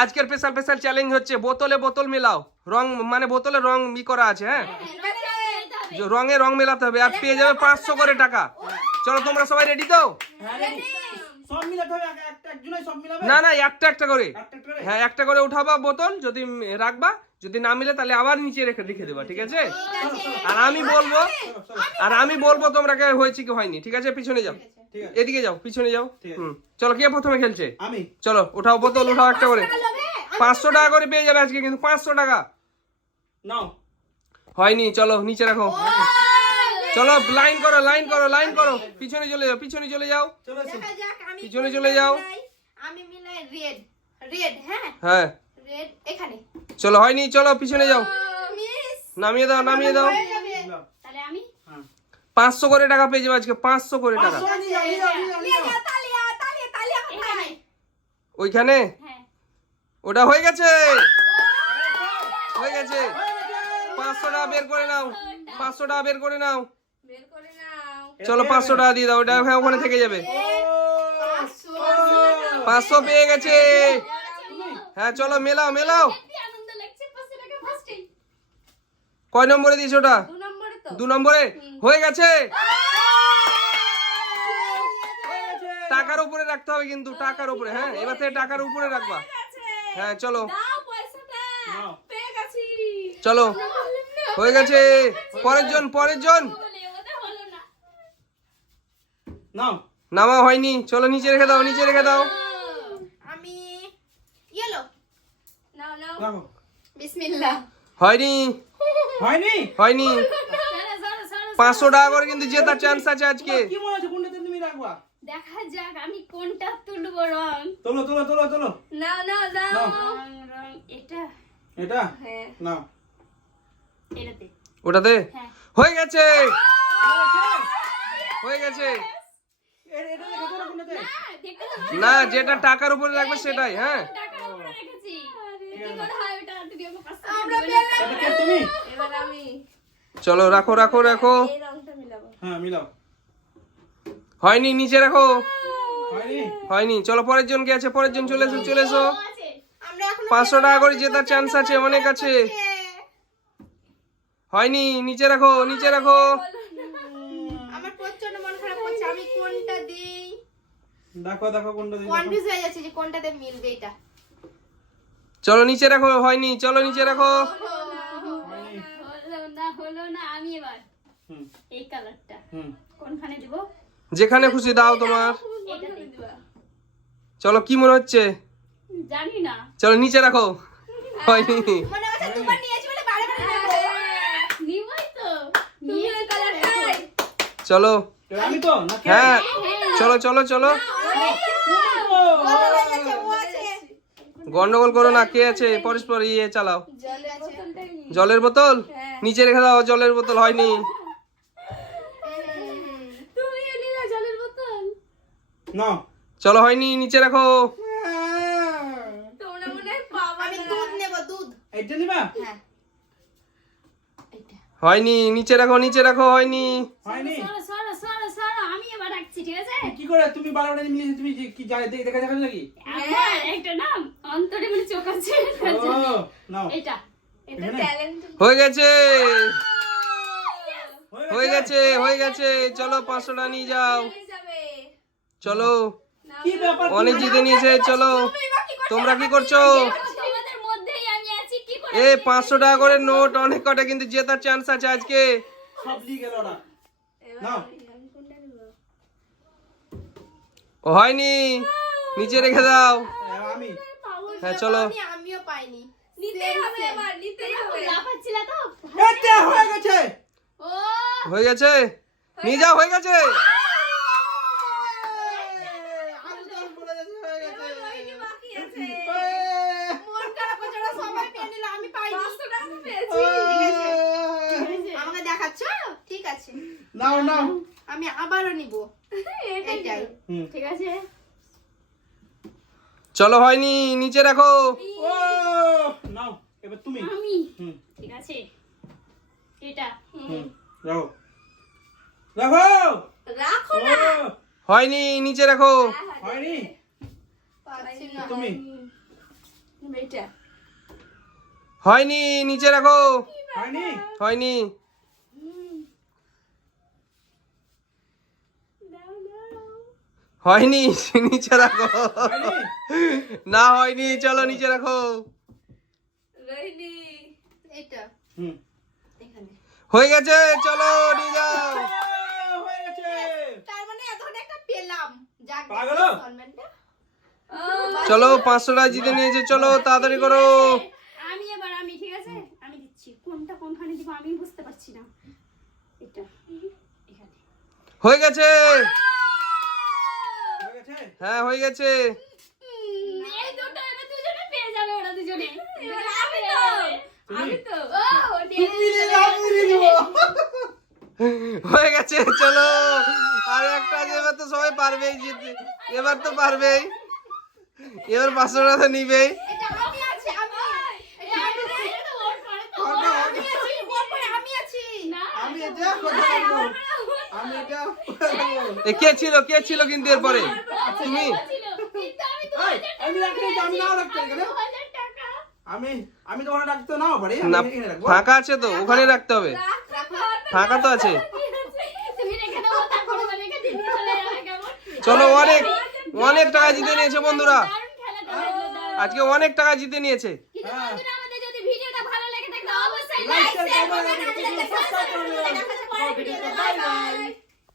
আজকের special special challenge হচ্ছে বোতলে বোতল মেলাও, রং মানে বোতলে রং করা আছে, হ্যাঁ রঙে রং মেলাতে হবে, আর পেয়ে যাবে 500 করে টাকা। চলো তোমরা সবাই রেডি তো? সব মিলাতে হবে, একজনই সব মিলাবে না না, একটা একটা করে, হ্যাঁ একটা করে উঠাবা বোতল, যদি রাখবা, যদি না মিলে তাহলে আবার নিচে রেখে দেবা, ঠিক আছে? আর আমি বলবো তোমরা কে হয়েছে কি হয়নি, ঠিক আছে? পিছনে যাও, এদিকে যাও, পিছনে যাও। চলো, কে প্রথমে খেলছে? আমি। চলো উঠাও বোতল, উঠাও একটা করে। 500 টাকা করে পেয়ে যাবে আজকে, কিন্তু 500 টাকা নাও। হয়নি, চলো নিচে রাখো। চলো লাইন করো, লাইন করো, লাইন করো, পিছনে চলে যাও, পিছনে চলে যাও, পিছনে চলে যাও। আমি মিলাই রেড, রেড, হ্যাঁ হ্যাঁ রেড এখানে। চলো হয়নি, চলো পিছনে যাও, মিস নামিয়ে দাও, নামিয়ে দাও। তাহলে আমি 500 করে টাকা পেয়ে যাবে আজকে, 500 করে টাকা। তালিয়া তালিয়া তালিয়া কোথায়? ওইখানে হ্যাঁ ওটা হয়ে গেছে, হয়ে গেছে। 500 টাকা বের করে নাও, 500 টাকা বের করে নাও। বের করে নাও। চলো 500 টাকা দিয়ে দাও, ওটা ওখানে থেকে যাবে। 500 পেয়ে গেছে। হ্যাঁ চলো মেলাও, মেলাও। কি আনন্দ লাগছে, 500 টাকা ফার্স্টেই। কয় নম্বরে দিয়েছো ওটা? 2 নম্বরে তো। 2 নম্বরে হয়ে গেছে। টাকার উপরে রাখতে হবে কিন্তু, টাকার উপরে, হ্যাঁ এবার থেকে টাকার উপরে রাখবা। হ্যাঁ চলো, দাও পয়সাটা। পেয়ে গেছি। চলো হয়ে গেছে। পরের জন, পরের জন। বলে ওটা হলো না। নাও। নামা হয়নি, চলো নিচে রেখে দাও, নিচে রেখে দাও। আমি ইয়েলো। নাও নাও। রাখো। বিসমিল্লাহ। হয়নি, হয়নি? হয়নি। সারা সারা সারা 500 টাকা করে কিন্তু জেতার চান্স আছে আজকে। কি মনে হচ্ছে কোনটাতে তুমি রাখবা? দেখা যাক আমি কোনটা তুলবো রং। তোলো তোলো তোলো তোলো। নাও নাও নাও। নাও। রং এটা। এটা হ্যাঁ নাও। এটাতে। ওটাতে হ্যাঁ। হয়ে গেছে, হয়ে গেছে। এটা রেখে দাও কোনটাতে? দেখতে তো না, যেটা টাকার উপরে রাখবে সেটাই, হ্যাঁ টাকার উপরে রেখেছি। কি করে হয় ওটা? তুমি আমাকে 500 এটা কে তুমি? এবার আমি চলো রাখো, রাখো, রাখো। এই রংটা মিলাবো। হ্যাঁ মিলাও। হয়নি, নিচে রাখো। হয়নি? হয়নি, চলো পরের জন কে আছে, পরের জন চলে এসো, চলে এসো। আছে। আমরা এখন 500 টাকা করে জেতার চান্স আছে, অনেক আছে। হয়নি, নিচে রাখো, নিচে রাখো। আমার প্রচন্ড মন খারাপ করছে, আমি কোনটা দেই? দেখো দেখো কোনটা দিই। কনফিউজ হয়ে যাচ্ছে যে কোনটাতে মিলবে এটা। চলো নিচে রাখো, হয়নি, চলো নিচে রাখো। হলো না, আমি এবার হুম এই কালারটা হুম। কোনখানে দিব? যেখানে খুশি দাও তোমার। এটাতে দিব। চলো কি মনে হচ্ছে? জানি না। চলো নিচে রাখো। হয়নি, মনে হচ্ছে দুবার নিয়েছি বলে বারবার নেব। নিবই তো। নিয়ে কালারটাই। চলো। এবার আমি তো না কে? হ্যাঁ চলো চলো চলো, গন্ডগোল করো না। কে আছে পরস্পর ইয়ে চালাও। জলের বোতলটাই নিয়ে। জলের বোতল নিচে রেখে দাও, জলের বোতল হয়নি। তুমি নিলা জলের বোতল। নাও। চলো হয়নি, নিচে রাখো। তোমরা মনে হয় পাবা। আমি দুধ নেব, দুধ। এইটা নিবা? হ্যাঁ এটা। হয়নি, নিচে রাখো, নিচে রাখো। হয়নি, হয়নি? সরো সরো সরো সরো, আমি এবার রাখছি, ঠিক আছে? কি করে তুমি বারবার মিলিয়ে তুমি কি দেখা দেখা নাকি? আমার একটা নাম অন্তরে মানে চোখ আছে। ও নাও। এটা এটা এখানে? ট্যালেন্ট। হয়ে গেছে, হয়ে হয়ে গেছে, হয়ে গেছে। চলো 500 টাকা নিয়ে যাও। যাবে। চলো, কি ব্যাপার? অনেক জিতে নিয়েছে। চলো তোমরা কি করছো? তোমাদের মধ্যেই আমি আছি, কি করে? এ 500 টাকা করে নোট, অনেক কটা কিন্তু জেতার চান্স আছে আজকে। সব লিয়ে গেল ওরা। নাও। আমি কোনটা নেব? হয়নি, নিচে রেখে দাও। আমি। হ্যাঁ চলো, আমিও পাইনি। নিতে হবে এবার, নিতে হবে। লাফাচ্ছিল তো। এটা হয়ে গেছে। ও হয়ে গেছে, নিয়ে যাও, হয়ে গেছে। বাকি আছে। মন খারাপ করছে, ওরা সবাই পেয়ে নিল, আমি পাইনি। 500 টাকা পেয়েছি। আমাকে দেখাচ্ছ? ঠিক আছে। নাও নাও। আমি আবারও নিব। এটাই। হুম। ঠিক আছে। চলো হয়নি, নিচে রাখো। ও নাও এবার তুমি। আমি। হুম ঠিক আছে। এটা। হুম রাখো রাখো। রাখো ও না। হয়নি, নিচে রাখো। হয়নি? পাচ্ছি না। তুমি। এইটা হয়নি, নিচে রাখো। হয়নি? হয়নি। হয়নি, নিচে রাখো। হয়নি? না হয়নি, চলো নিচে রাখো। রইনি এইটা হুম। এখানে হয়ে গেছে, চলো নিয়ে যাও। হয়ে গেছে। তার মানে এতক্ষণ একটা পেলাম যাক পাগল? সম্মানটা চলো 500 টাকা জিতে নিয়েছে, চলো তাড়াতাড়ি করো। আমি ঠিক আছে আমি দিচ্ছি কোনটা কোনখানে দিব আমি বুঝতে পারছি না এটা এখানে হয়ে গেছে। হয়ে গেছে? হ্যাঁ হয়ে গেছে। এই দুটো এবার দুজনে পেয়ে যাবে ওরা দুজনে আমি তো ও হয়ে গেছে, চলো। আর একটা আছে, এবার তো সবাই পারবেই জিতে, এবার তো পারবেই, এবার 500 টাকা তো নিবেই। এটা আমি আছি আমি এটা আমি আছি ওর পরে আমি আছি না আমি এটা কোথায় রাখবো? আমি এটা কোথায় রাখবো? এ কে ছিল কিন্তু এরপরে তুমি? ছিল কিন্তু আমি এই, আমি রাখি না, আমি নাও রাখতে এখানে। 2000 টাকা আমি তো ওখানে রাখতে নাও পারি, আমি না, এখানে রাখবো। ফাঁকা আছে তো, ওখানে রাখতে হবে। ফাঁকা তো আছে। তুমি রেখে দাও তারপরে রেখে দিতে চলে যাবে কেমন চলো, অনেক অনেক টাকা জিতে নিয়েছে বন্ধুরা। দারুণ খেলাটা হলো দারুণ আজকে অনেক টাকা জিতে নিয়েছে। কিন্তু হ্যাঁ। বন্ধুরা আমাদের যদি ভিডিওটা ভালো লেগে থাকে অবশ্যই like, like share, share comment, করবেন সাবস্ক্রাইব করবেন। দেখা হচ্ছে পরের ভিডিওতে বাই বাই